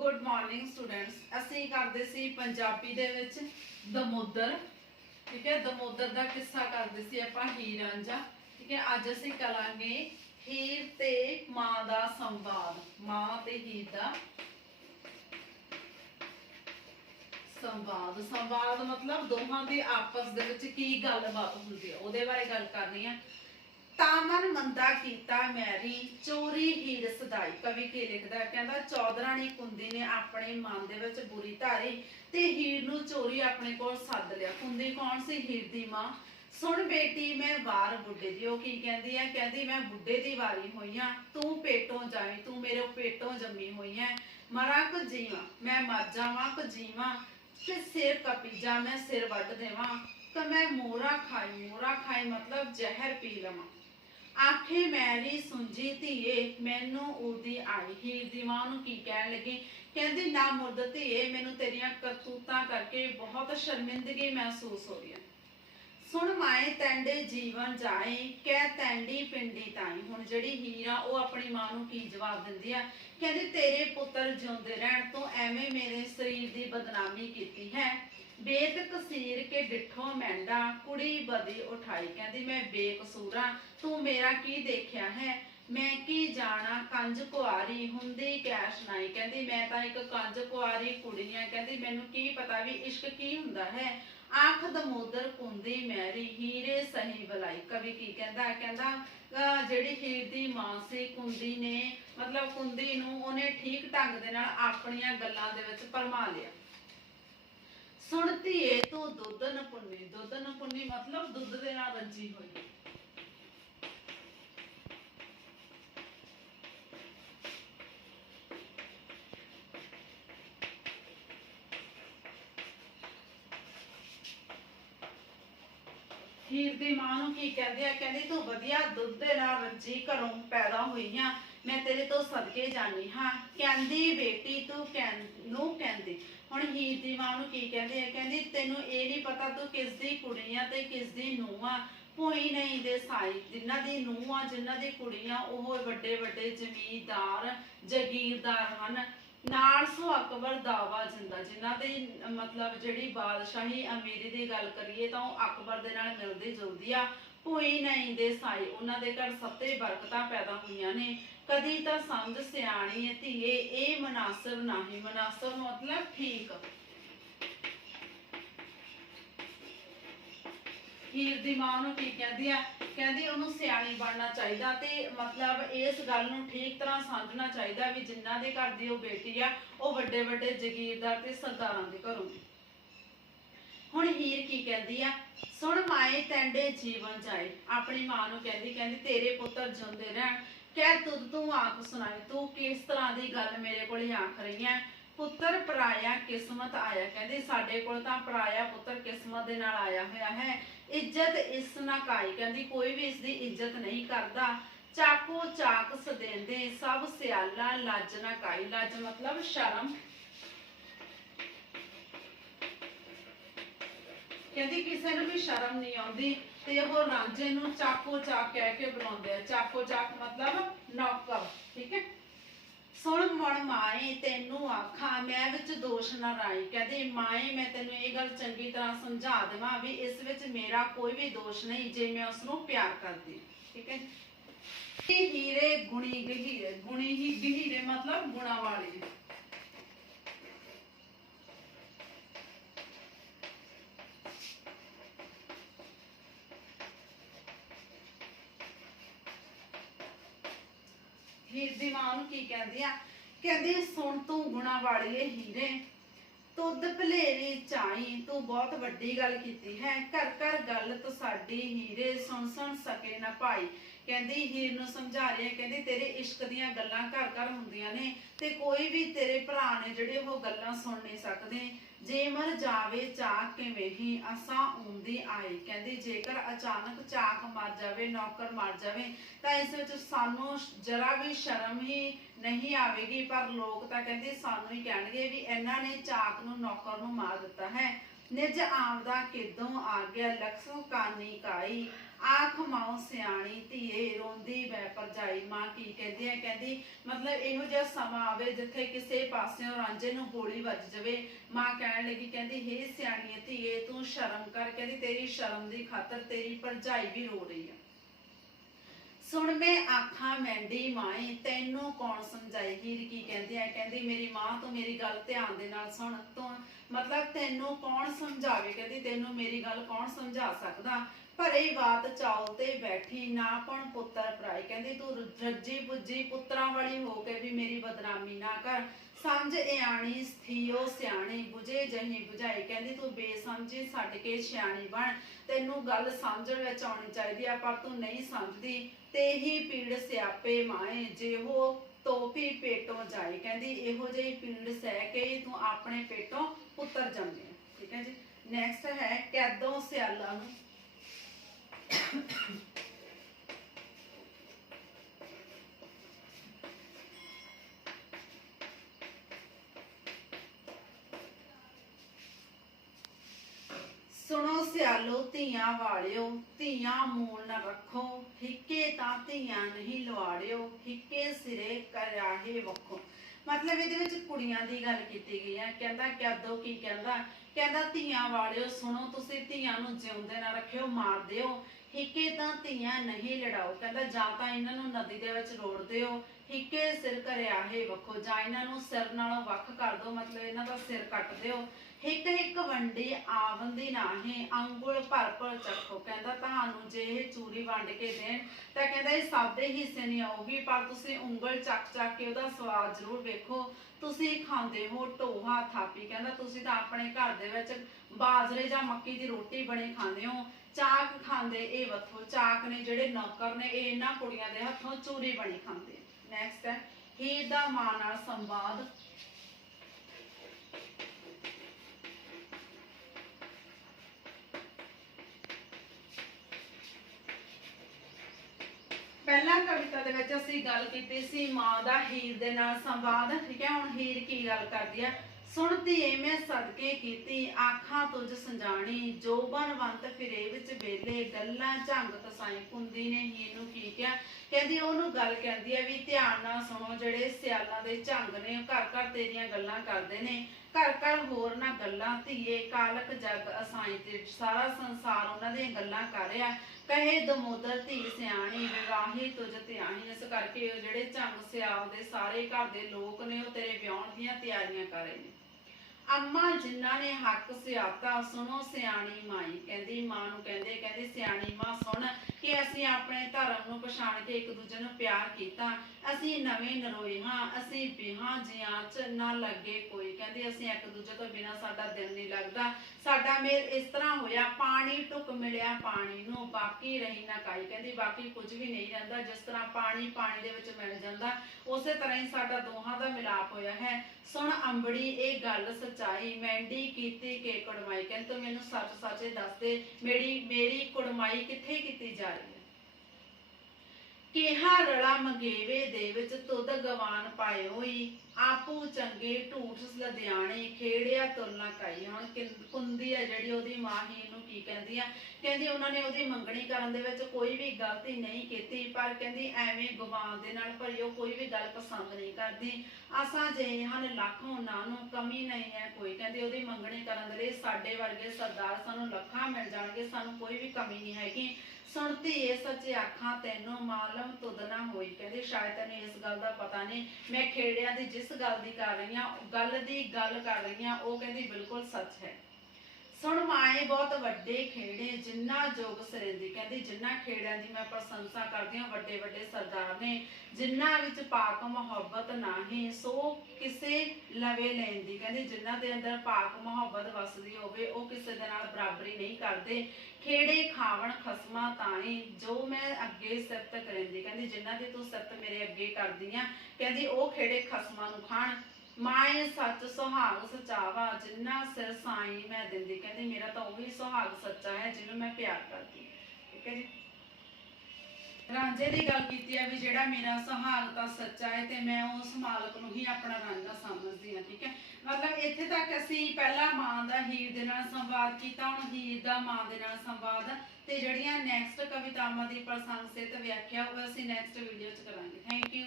Good morning students. असी करते सी पंजाबी दे विच दमोदर। ठीक है, दमोदर दा किस्सा करते सी आपां हीर रांझा। ठीक है, अज असी करांगे हीर ते मां दा संवाद। मां ते हीर दा संवाद। संवाद मतलब दोहां दे आपस दे विच की गलबात हुंदी है ओहदे बारे गल करनी है। तामन मंदा कीता मैरी चोरी हीर सदाई। कवि की लिखदा कहंदा चौधराणी कुंदी ने अपने मन दे विच बुरी धारी ते हीर नूं चोरी अपने कोल सद लिया। कुंदी कौन सी? हीर दी मां। सुन बेटी मैं वार बुढ़े दी। ओह की कहंदी है? कहंदी मैं बुढ़े दी वारी होई हां, तू पेटों जावी, तू मेरे पेटों जम्मी होई है। मरा क जीवां, मैं मर जावां क जीवां, ते सिर कपी जा मैं सिर वड्ड देवां, तो मैं मोरा खाई मतलब जहर पी लवां। आखे मैरी सुंजी धीए मैनू उदी आई। हीर दी मां नूं की कहण लगी? कहंदी ना मुर्द धीए मैनू तेरियां करतूतां करके बहुत शर्मिंदगी महसूस हो रही है। सुन माए तैंडे जीवन जाए कै तैंडी पिंडी ताई। हुण जिहड़ी हीर आ ओह अपनी मां नूं की जवाब दिंदी आ? कहंदी तेरे पुत्तर जिउंदे रहण तो एवें मेरे शरीर दी बदनामी कीती है। बेत कसीर के डिठो मैंडा कुड़ी बदी उठाई। कहंदी मैं बेकसूरा, तू मेरा की देखिया है, मैं की जाना कंज कुआरी हुंदी कैश नाई। कहंदी मैं तां इक कंज कुआरी कुड़ी आ, कहंदी मैनू की पता भी इश्क की हुंदा है। आख दमोदर कुंदी मैरी हीरे सही भलाई। कवि की कहंदा? कहंदा जिहड़ी हीर दी मां सी कुंदी ने मतलब कुंदी नूं ओहने ठीक ढंग दे नाल अपणियां गल्लां दे विच भरमा लिया। सुन धीए तू दुध नपुन्नी। दुध नपुन्नी मतलब दुध दे नाल रंजी होई। हीर दी मां नूं की कहंदी है? कहंदी तू वधिया दुध दे नाल रंजी घरों पैदा होई हां, मैं तेरे तो सदके जानी हां। कहंदी बेटी तू कहनू कहंदी। हुण हीर दी मां नूं की कहंदी है? कहंदी तैनू ये नहीं पता तू किस दी कुड़ी आ ते किस दी नूंह आ। भोई नहीं दे साई, जिन्हां दी नूंह आ जिन्हां दी कुड़ी आ ओह वड्डे वड्डे जमींदार जागीरदार हन। नाल सो अकबर दावा जिंदा। जिन्हां दी मतलब जिहड़ी बादशाही अमीरी दी गल करिए तां ओह अकबर दे नाल मिलदी जुलदी आ। भोई नहीं दे साई, उन्हां दे घर सत्ते बरकतां पैदा होईयां ने। कदी तां समझ सियाणी है धीए ए मुनासिब नहीं। मुनासिब मतलब ठीक। हीर दी मां नूं की कहंदी है? कहंदी उहनूं सियाणी बनना चाहिदा ते मतलब इस गल नूं ठीक तरह समझना चाहिदा भी जिन्हां दे घर दी ओह बेटी आ ओह वड्डे वड्डे जगीरदार ते सरदारां दे घरों। हुण हीर की कहंदी आ? सुन माए तैंडे जीवन जाए। अपनी मां नूं कहंदी कहंदी तेरे पुत्तर जिउंदे रहण कै तुद तू आख सुनाई। तू किस तरह दी गल मेरे कोल आख रही है? पुत्तर पराया किस्मत आया। कहंदी साडे कोल तां पराया पुत्तर किस्मत दे नाल आया होया है। इज्जत इस ना काई। कहंदी कोई भी इसकी इज्जत नहीं करता। चाको चाक सदेंदे सब सियाला लज ना काई। लज मतलब शर्म। कहंदी किसी नूं भी शर्म नहीं आउंदी ते ओह रांझे नूं चाको चाक कह के बुलाउंदे आ। चाको चाक मतलब नौकर। ठीक है। सुन मुण माए तेनू आखा मैं विच दोष ना राई। कहंदी माए मैं तेनू ये गल चंगी तरह समझा देवां भी इस विच मेरा कोई भी दोष नहीं जे मैं उसनूं प्यार करदी। ठीक है। हीरे गुणी गहीरे। गुणी ही गहीरे मतलब गुणा वाले। हीर दी मां नूं की कहंदी आ? कहंदी सुन तू गुणा वालीए हीरे तुद भलेरी चाई। तू बहुत वड्डी गल कीती है। घर घर गल तो साडी हीरे सुन सुन सके ना भाई। कहंदी हीर नूं समझा रही है? कहंदी तेरे इश्क दीयां गल्लां घर घर हुंदियां ने ते कोई भी तेरे भरा ने जिहड़े ओह गल्लां सुन नहीं सकदे। जे मर जावे चाक किवें ही असां आउंदी आई। कहंदी जेकर अचानक चाक मर जावे नौकर मर जावे तां इस विच सानूं जरा भी शर्म ही नहीं आवेगी, पर लोग तां कहंदे सानूं ही कहणगे भी इन्हां ने चाक नूं नौकर नूं मार दित्ता है। निज आमदा किदों आ गया लखसों कानी काई आख माओ सियाणी धीए रोंदी वै परजाई। मां की कहती है, कहती मतलब इहो जिहा समा आवे जिथे किसी पासियों रांझे नूं गोली वज जावे। मां कहण लगी, कहती हे सियाणी धीए तू शर्म कर, कहती तेरी शर्म दी खातर तेरी परजाई भी रो रही है। सुन मैं आखा मैंडी माए तैनू कौन समझाए। हीर की कहती है, कहती मेरी मां तू मेरी गल ध्यान दे नाल सुन, तू मतलब तैनू कौन समझावे, कहती तैनू मेरी गल कौन समझा सकदा। भरे बात चाओ ते बैठी ना पण पुत्र पराई, कहती तू रज्जी पुज्जी पुत्रां वाली हो के भी मेरी बदनामी ना कर। समझ इयाणी थियो सियाणी बुझे जही बुझाई, कहती तू बेसमझी छड्ड के सियाणी बन। तैनू गल समझण विच आउणी चाहीदी आ पर तू नहीं समझदी। ते ही पीड़ स्यापे माए जेहो तोपी पेटों जाए, कहती इहो जी पीड़ सह के तू अपने पेटों पुत्र जमे। ठीक है जी। नेक्स्ट है कैदों सियाला नूं सुनो सियालो धीआं वालियो धीआं मूल न रखो हिके तां धीआं नहीं लवाड़ियो हिके सिरे कराहे वखो। मतलब ਇਹਦੇ ਵਿੱਚ ਕੁੜੀਆਂ ਦੀ ਗੱਲ ਕੀਤੀ ਗਈ ਹੈ। ਕਹਿੰਦਾ ਕਦੋਂ ਕੀ ਕਹਿੰਦਾ, ਕਹਿੰਦਾ ਧੀਆਂ ਵਾਲਿਓ ਸੁਣੋ ਤੁਸੀਂ ਧੀਆਂ ਨੂੰ ਜਿਉਂਦੇ ਨਾ ਰੱਖਿਓ ਮਾਰ ਦਿਓ। हिके तां ਧੀਆਂ नहीं लड़ाओ, कहता ਜਾਂ ਤਾਂ ਇਹਨਾਂ ਨੂੰ ਨਦੀ ਦੇ ਵਿੱਚ ਰੋੜ ਦਿਓ। हिके सिर करियाहे वखो ਜਾਂ ਇਹਨਾਂ ਨੂੰ ਸਿਰ ਨਾਲੋਂ ਵੱਖ ਕਰ ਦਿਓ, मतलब ਇਹਨਾਂ ਦਾ ਸਿਰ ਕੱਟ ਦਿਓ। हिक हिक वंडी आवंदी नाहे अंगुल भर भर चखो, कहता ਤੁਹਾਨੂੰ ਜੇ ਇਹ ਚੂਰੀ ਵੰਡ ਕੇ ਦੇਣ ਤਾਂ ਕਹਿੰਦਾ ਇਹ ਸਭ ਦੇ ਹਿੱਸੇ ਨਹੀਂ ਆਊਗੀ ਪਰ ਤੁਸੀਂ ਉਂਗਲ ਚੱਕ ਚੱਕ ਕੇ ਉਹਦਾ ਸਵਾਦ ਜ਼ਰੂਰ ਵੇਖੋ। ਤੁਸੀਂ ਖਾਂਦੇ ਹੋ ਢੋਹਾ ਥਾਪੀ, ਕਹਿੰਦਾ ਤੁਸੀਂ ਤਾਂ ਆਪਣੇ ਘਰ ਦੇ ਵਿੱਚ ਬਾਜਰੇ ਜਾਂ ਮੱਕੀ ਦੀ ਰੋਟੀ ਬਣੀ ਖਾਂਦੇ ਹੋ। ਚਾਕ ਖਾਂਦੇ ਇਹ ਵਥੋ, ਚਾਕ ਨੇ ਜਿਹੜੇ ਨੌਕਰ ਨੇ ਇਹ ਇਹਨਾਂ ਕੁੜੀਆਂ ਦੇ ਹੱਥੋਂ ਚੂਰੀ ਬਣੀ ਖਾਂਦੇ। ਨੈਕਸਟ ਹੈ ਹੀਰ ਦਾ ਮਾਂ ਨਾਲ ਸੰਵਾਦ। ਪਹਿਲਾਂ ਕਵਿਤਾ ਦੇ ਵਿੱਚ ਅਸੀਂ ਗੱਲ ਕੀਤੀ ਸੀ ਮਾਂ ਦਾ ਹੀਰ ਦੇ ਨਾਲ ਸੰਵਾਦ। ਠੀਕ ਹੈ, ਹੁਣ ਹੀਰ ਕੀ ਗੱਲ ਕਰਦੀ ਆ। ਸੁਣ ਧੀਏ ਮੈਂ ਸਦਕੇ ਕੀਤੀ ਆਖਾਂ ਤੁਝ ਸੰਜਾਣੀ ਜੋ ਬਨਵੰਤ ਫਿਰੇ ਵਿੱਚ ਵੇਲੇ ਗੱਲਾਂ ਝੰਗ ਤਸਾਈ। ਕੁੰਦੀ ਨੇ ਹੀਰ ਨੂੰ ਕੀ ਕਿਹਾ, ਕਹਿੰਦੀ ਉਹਨੂੰ ਗੱਲ ਕਹਿੰਦੀ ਆ ਵੀ ਧਿਆਨ ਨਾਲ ਸੁਣੋ ਜਿਹੜੇ ਸਿਆਲਾਂ ਦੇ ਝੰਗ ਨੇ ਘਰ ਘਰ ਤੇਰੀਆਂ ਗੱਲਾਂ ਕਰਦੇ ਨੇ, ਘਰ ਘਰ ਹੋਰ ਨਾ ਗੱਲਾਂ ਧੀਏ ਕਾਲਕ ਜਗ ਅਸਾਈ ਤੇ ਸਾਰਾ ਸੰਸਾਰ ਉਹਨਾਂ ਦੀਆਂ ਗੱਲਾਂ ਕਰ ਰਿਹਾ। ਕਹੇ ਦਮੋਦਰ ਧੀ ਸਿਆਣੀ ਵਿਵਾਹੀ ਤੁਝ ਧਿਆਣੀ, ਇਸ ਕਰਕੇ ਉਹ ਜਿਹੜੇ ਝੰਗ ਸਿਆਲ ਦੇ ਸਾਰੇ ਘਰ ਦੇ ਲੋਕ ਨੇ ਉਹ ਤੇਰੇ ਵਿਆਹਣ ਦੀਆਂ ਤਿਆਰੀਆਂ ਕਰ ਰਹੇ ਨੇ। ਅੰਮਾ ਜਿਨ੍ਹਾਂ ਨੇ ਹੱਕ ਸਿਆਤਾ ਸੁਣੋ ਸਿਆਣੀ ਮਾਈ, ਕਹਿੰਦੀ ਮਾਂ ਨੂੰ ਕਹਿੰਦੀ ਸਿਆਣੀ ਮਾਂ ਸੁਣ ਕਿ ਅਸੀਂ ਆਪਣੇ ਧਰਮ ਨੂੰ ਪਛਾਣ ਕੇ ਇੱਕ ਦੂਜੇ ਨੂੰ ਪਿਆਰ ਕੀਤਾ। ਅਸੀਂ ਨਵੇਂ ਨਰੋਏ ਹਾਂ ਅਸੀਂ ਵਿਆਹਾਂ ਜਿਆਂ ਚ ਨਾ ਲੱਗੇ ਕੋਈ, ਕਹਿੰਦੀ ਅਸੀਂ ਇੱਕ ਦੂਜੇ ਤੋਂ ਬਿਨਾਂ ਸਾਡਾ ਦਿਲ ਨਹੀਂ ਲੱਗਦਾ। ਸਾਡਾ ਮੇਲ ਇਸ ਤਰ੍ਹਾਂ ਹੋਇਆ ਪਾਣੀ ਟੁਕ ਮਿਲਿਆ ਪਾਣੀ ਨੂੰ ਬਾਕੀ ਰਹੀ ਨਾ ਕਾਈ, ਕਹਿੰਦੀ ਬਾਕੀ ਕੁਝ ਵੀ ਨਹੀਂ ਰਹਿੰਦਾ। ਜਿਸ ਤਰ੍ਹਾਂ ਪਾਣੀ ਪਾਣੀ ਦੇ ਵਿੱਚ ਮਿਲ ਜਾਂਦਾ ਉਸੇ ਤਰ੍ਹਾਂ ਹੀ ਸਾਡਾ ਦੋਹਾਂ ਦਾ ਮਿਲਾਪ ਹੋਇਆ ਹੈ। ਸੁਣ ਅੰਬੜੀ ਇਹ ਗੱਲ ਸੱਚਾਈ ਮੈਂਡੀ ਕੀਤੀ ਕਿ ਕੁੜਮਾਈ, ਕਹਿੰਦੀ ਤੂੰ ਮੈਨੂੰ ਸੱਚ ਸੱਚ ਦੱਸ ਦੇ ਮੇਰੀ ਕੁੜਮਾਈ ਕਿੱਥੇ ਕੀਤੀ ਜਾ ਰਹੀ ਹੈ। ਕਿਹਾ ਰਲਾ ਮੰਗੇਵੇ ਦੇ ਵਿੱਚ ਤੁਧ ਗਵਾਨ ਪਾਏ ਹੋਈ ਆਪੂ ਚੰਗੇ ਢੂਠ ਲੁਧਿਆਣੇ ਖੇੜਿਆ ਤੁਲਨਾ ਕਾਈ। ਹੁਣ ਕੁੰਦੀ ਆ ਜਿਹੜੀ ਉਹਦੀ ਮਾਂ ਹੀ ਇਹਨੂੰ ਕੀ ਕਹਿੰਦੀ ਆ, ਕਹਿੰਦੀ ਉਹਨਾਂ ਨੇ ਉਹਦੀ ਮੰਗਣੀ ਕਰਨ ਦੇ ਵਿੱਚ ਕੋਈ ਵੀ ਗਲਤੀ ਨਹੀਂ ਕੀਤੀ ਪਰ ਕਹਿੰਦੀ ਐਵੇਂ ਗਵਾਨ ਦੇ ਨਾਲ ਭਰੀ ਉਹ ਕੋਈ ਵੀ ਗੱਲ ਪਸੰਦ ਨਹੀਂ ਕਰਦੀ। ਅਸਾਂ ਜੇ ਹਨ ਲੱਖੋਂ ਉਹਨਾਂ ਨੂੰ ਕਮੀ ਨਹੀਂ ਹੈ ਕੋਈ, ਕਹਿੰਦੀ ਉਹਦੀ ਮੰਗਣੀ ਕਰਨ ਦੇ ਲਈ ਸਾਡੇ ਵਰਗੇ ਸਰਦਾਰ ਸਾਨੂੰ ਲੱਖਾਂ ਮਿਲ ਜਾਣਗੇ ਸਾਨੂੰ ਕੋਈ ਵੀ ਕਮੀ ਨਹੀਂ ਹੈਗੀ। ਸੁਣਤੀ ਇਹ ਸੱਚੇ ਆਖਾਂ ਤੈਨੂੰ ਮਾਲਮ ਤੁਧ ਨਾ ਹੋਈ, ਕਹਿੰਦੀ ਸ਼ਾਇਦ ਤੈਨੂੰ ਇਸ ਗੱਲ ਦਾ ਪਤਾ ਨਹੀਂ ਮੈਂ ਖੇੜਿਆਂ ਦੀ ਜਿਸ ਗੱਲ ਦੀ ਕਰ ਰਹੀ ਹਾਂ ਗੱਲ ਕਰ ਰਹੀ ਹਾਂ ਉਹ ਕਹਿੰਦੀ ਬਿਲਕੁਲ ਸੱਚ ਹੈ। ਸੁਣ ਮਾਏ ਬਹੁਤ ਵੱਡੇ ਖੇੜੇ ਜਿੰਨਾ ਜੋਗ ਸਰਿੰਦੀ, ਕਹਿੰਦੀ ਜਿੰਨਾ ਖੇੜਿਆਂ ਦੀ ਮੈਂ ਪ੍ਰਸ਼ੰਸਾ ਕਰਦੀ ਹਾਂ ਵੱਡੇ ਵੱਡੇ ਸਰਦਾਰ ਨੇ ਜਿੰਨਾ ਵਿੱਚ ਪਾਕ ਮੁਹੱਬਤ ਨਹੀਂ ਸੋ ਕਿਸੇ ਲਵੇ ਲੈਂਦੀ, ਕਹਿੰਦੀ ਜਿਨ੍ਹਾਂ ਦੇ ਅੰਦਰ ਪਾਕ ਮੁਹੱਬਤ ਵਸਦੀ ਹੋਵੇ ਉਹ ਕਿਸੇ ਦੇ ਨਾਲ ਬਰਾਬਰੀ ਨਹੀਂ ਕਰਦੇ। ਖੇੜੇ ਖਾਵਣ ਖਸਮਾਂ ਤਾਈ ਜੋ ਮੈਂ ਅੱਗੇ ਸਿਫਤ ਕਰਿੰਦੀ, ਕਹਿੰਦੀ ਜਿਨ੍ਹਾਂ ਦੀ ਤੂੰ ਸਿਫਤ ਮੇਰੇ ਅੱਗੇ ਕਰਦੀ ਆ ਕਹਿੰਦੀ ਉਹ ਖੇੜੇ ਖਸਮਾਂ ਨੂੰ ਖਾਣ। ਮਾਏ ਸੱਚ ਸੁਹਾਗ ਸਚਾਵਾ ਜਿੰਨਾ ਸਿਰ ਸਾਈ ਮੈਂ ਦਿੰਦੀ, ਕਹਿੰਦੀ ਮੇਰਾ ਤਾਂ ਉਹੀ ਸੁਹਾਗ ਸੱਚਾ ਹੈ ਜਿਹਨੂੰ ਮੈਂ ਪਿਆਰ ਕਰਦੀ। ਠੀਕ ਹੈ ਜੀ। ਰਾਂਝੇ ਦੀ ਗੱਲ ਕੀਤੀ ਹੈ ਵੀ ਜਿਹੜਾ ਮੇਰਾ ਸੁਹਾਗ ਤਾਂ ਸੱਚਾ ਹੈ ਤੇ ਮੈਂ ਉਸ ਮਾਲਕ ਨੂੰ ਹੀ ਆਪਣਾ ਰਾਂਝਾ ਸਮਝਦੀ ਹਾਂ। ਠੀਕ ਹੈ, ਮਤਲਬ ਇੱਥੇ ਤੱਕ ਅਸੀਂ ਪਹਿਲਾਂ ਮਾਂ ਦਾ ਹੀਰ ਦੇ ਨਾਲ ਸੰਵਾਦ ਕੀਤਾ, ਹੁਣ ਹੀਰ ਦਾ ਮਾਂ ਦੇ ਨਾਲ ਸੰਵਾਦ, ਤੇ ਜਿਹੜੀਆਂ ਨੈਕਸਟ ਕਵਿਤਾਵਾਂ ਦੀ ਪ੍ਰਸੰਗ ਸਿੱਧ ਵਿਆਖਿਆ ਉਹ ਅਸੀਂ ਨੈਕਸਟ ਵੀਡੀਓ 'ਚ ਕਰਾਂਗੇ। Thank you.